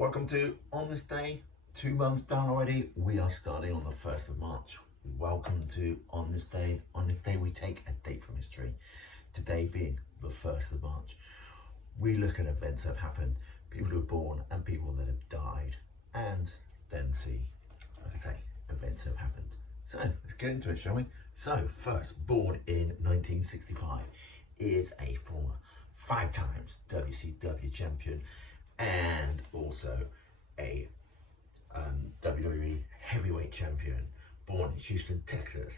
Welcome to On This Day, 2 months down already. We are starting on the 1st of March. Welcome to On This Day. On this day we take a date from history. Today being the 1st of March. We look at events that have happened, people who were born and people that have died, and then see, like I say, events that have happened. So let's get into it, shall we? So first, born in 1965, is a former 5 times WCW champion and also a WWE heavyweight champion, born in Houston, Texas.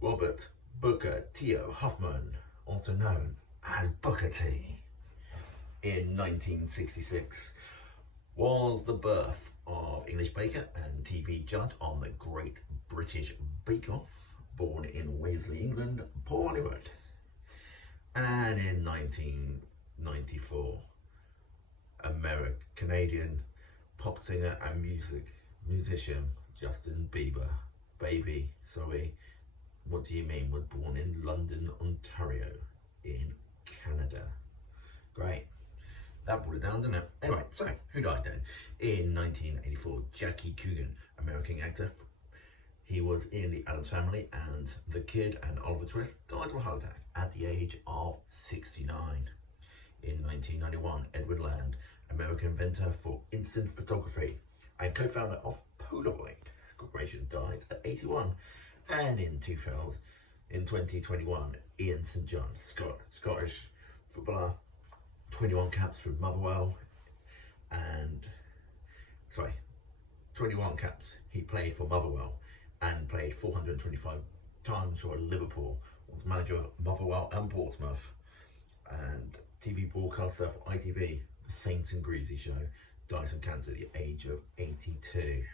Robert Booker T.O. Hoffman, also known as Booker T, in 1966, was the birth of English baker and TV judge on the Great British Bake Off, born in Walesey, England, Paul Hollywood. And in 1994, Canadian pop singer and musician Justin Bieber, what do you mean, was born in London, Ontario, in Canada. Great. That brought it down, didn't it? Anyway, so who died then? In 1984, Jackie Coogan, American actor. He was in The Addams Family and The Kid and Oliver Twist, died of a heart attack at the age of 69. In 1991, Edward Land, American inventor for instant photography and co-founder of Polaroid Corporation, died at 81. And in 2021, Ian St John, Scottish footballer, 21 caps for Motherwell, 21 caps he played for Motherwell and played 425 times for Liverpool, was manager of Motherwell and Portsmouth, and TV broadcaster for ITV, The Saints and Greasy Show, dies of cancer at the age of 82.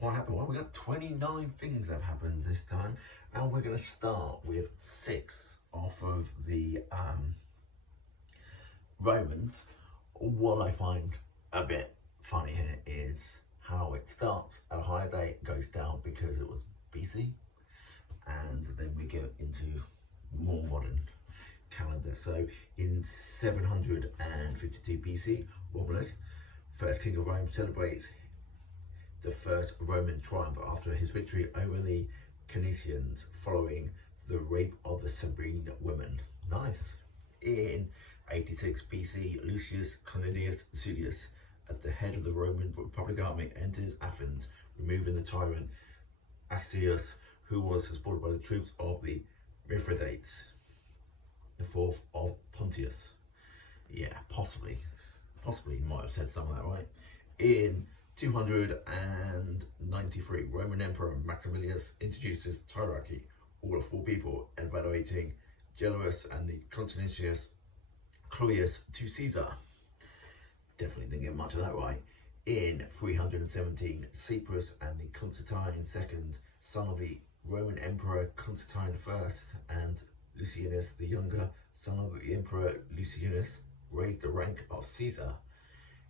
What happened? Well, we got 29 things that have happened this time, and we're going to start with 6 off of the Romans. What I find a bit funny here is how it starts at a higher date, goes down because it was BC, and then we get into more modern calendar. So in 752 BC, Romulus, first king of Rome, celebrates the first Roman triumph after his victory over the Canisians following the rape of the Sabine women. Nice. In 86 BC, Lucius Cornelius Sulius, at the head of the Roman Republic army, enters Athens, removing the tyrant Astyages, who was supported by the troops of the Mithridates, the 4th of Pontius. Yeah, possibly might have said some of that right. In 293, Roman Emperor Maximilius introduces tyranny, all of 4 people, evaluating Gellius and the Constantius Clovis to Caesar. Definitely didn't get much of that right. In 317, Cyprus and the Constantine II, son of the Roman Emperor Constantine I and Lucianus the Younger, son of the Emperor Lucianus, raised the rank of Caesar.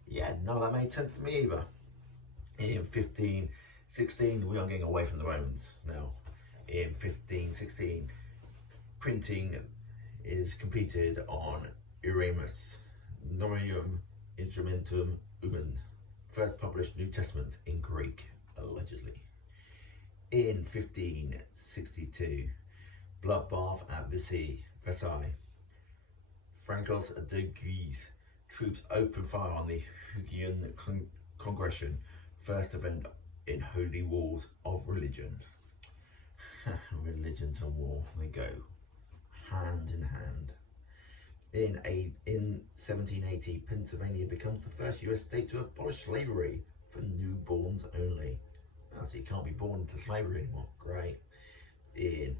Yeah, none of that made sense to me either. In 1516, we are getting away from the Romans now. In 1516, printing is completed on Erasmus Novum Instrumentum Umen, first published New Testament in Greek, allegedly. In 1562, bloodbath at Versailles. Francois de Guise troops open fire on the Huguenot Congregation, first event in holy wars of religion. Religions and war, they go hand in hand. In 1780, Pennsylvania becomes the first US state to abolish slavery for newborns only. Oh, so you can't be born into slavery anymore. Great. In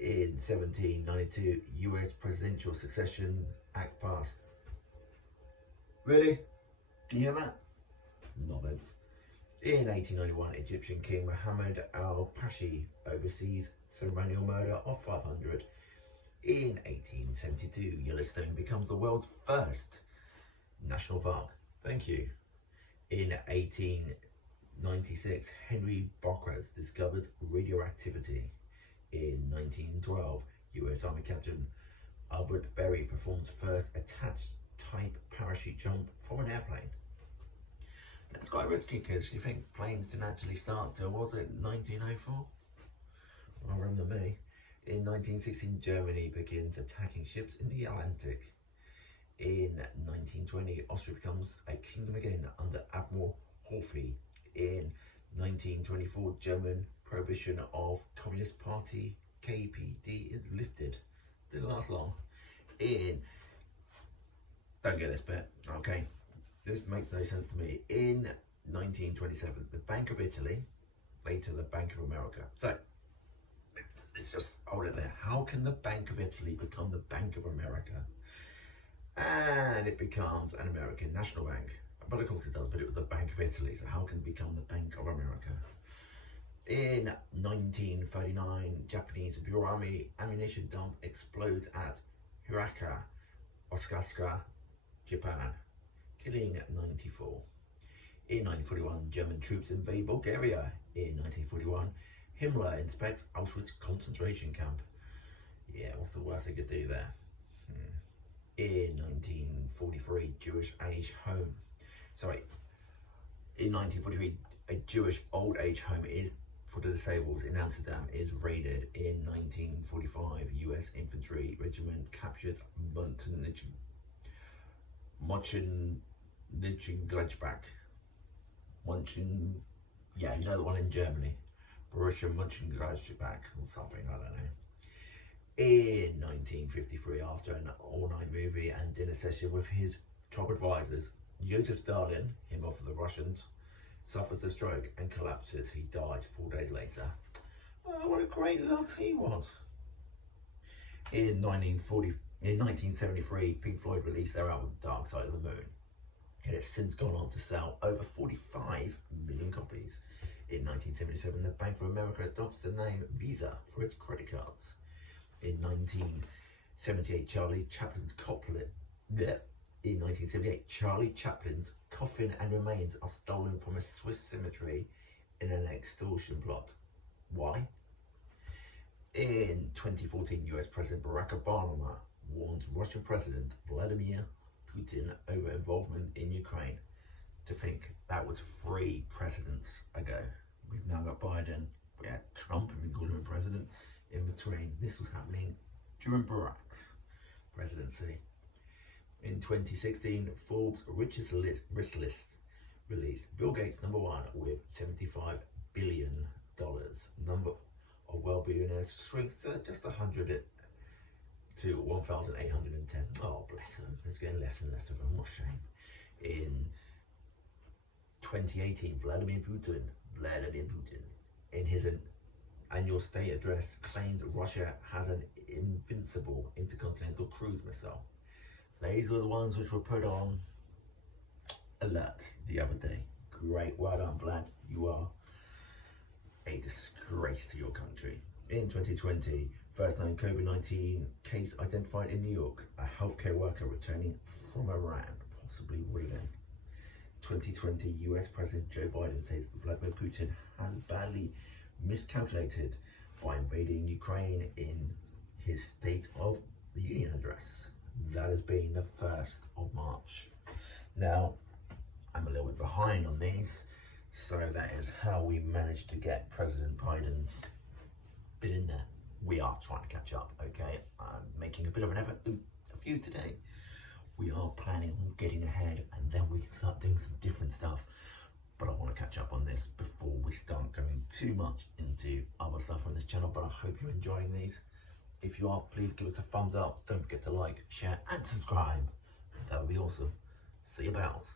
1792, US Presidential Succession Act passed. Really? Can you hear that? Knobheads. In 1891, Egyptian King Muhammad al-Pashi oversees ceremonial murder of 500. In 1872, Yellowstone becomes the world's first national park. Thank you. In 1896, Henry Becquerel discovers radioactivity. In 1912, US Army Captain Albert Berry performs first attached type parachute parachute jump from an airplane. That's quite risky because you think planes didn't actually start till, was it 1904? I remember me. In 1916, Germany begins attacking ships in the Atlantic. In 1920, Austria becomes a kingdom again under Admiral Horthy. In 1924, German prohibition of Communist Party KPD is lifted. Didn't last long. Don't get this bit, okay, this makes no sense to me. In 1927, the Bank of Italy, later the Bank of America. So, it's just, hold it there. How can the Bank of Italy become the Bank of America? And it becomes an American national bank. But of course it does, but it was the Bank of Italy, so how can it become the Bank of America? In 1939, Japanese Burami ammunition dump explodes at Hiraka, Osaka, Japan, killing 94. In 1941, German troops invade Bulgaria. In 1941, Himmler inspects Auschwitz concentration camp. Yeah, what's the worst they could do there? In 1943, Jewish age home. In 1943, a Jewish old age home is for the disabled in Amsterdam is raided. In 1945, US infantry regiment captures Mönchengladbach. Yeah, you know the one in Germany. Borussia Mönchengladbach or something, I don't know. In 1953, after an all-night movie and dinner session with his top advisors, Joseph Stalin, him of the Russians, suffers a stroke and collapses. He dies 4 days later. Oh, what a great loss he was. In 1973, Pink Floyd released their album Dark Side of the Moon. It has since gone on to sell over 45 million copies. In 1977, the Bank of America adopts the name Visa for its credit cards. In 1978, Charlie Chaplin's coffin and remains are stolen from a Swiss cemetery in an extortion plot. Why? In 2014, US President Barack Obama warns Russian President Vladimir Putin over involvement in Ukraine. To think that was 3 presidents ago. We've now got Biden, we had Trump, we called him a president. In between, this was happening during Barack's presidency. In 2016, Forbes' richest list released Bill Gates #1 with $75 billion. Number of well-billionaires shrinks to just 100 to 1,810. Oh, bless them. It's getting less and less of them. What a shame. In 2018, Vladimir Putin, in his annual state address, claimed Russia has an invincible intercontinental cruise missile. These were the ones which were put on alert the other day. Great, well done, Vlad. You are a disgrace to your country. In 2020, first known COVID-19 case identified in New York, a healthcare worker returning from Iran, possibly Wuhan. 2020, US President Joe Biden says Vladimir Putin has badly miscalculated by invading Ukraine in his State of the Union address. That has been the 1st of March. Now, I'm a little bit behind on these, so that is how we managed to get President Biden's bit in there. We are trying to catch up, okay? I'm making a bit of an effort, a few today. We are planning on getting ahead, and then we can start doing some different stuff. But I want to catch up on this before we start going too much into other stuff on this channel. But I hope you're enjoying these. If you are, please give us a thumbs up. Don't forget to like, share, and subscribe. That would be awesome. See you, pals.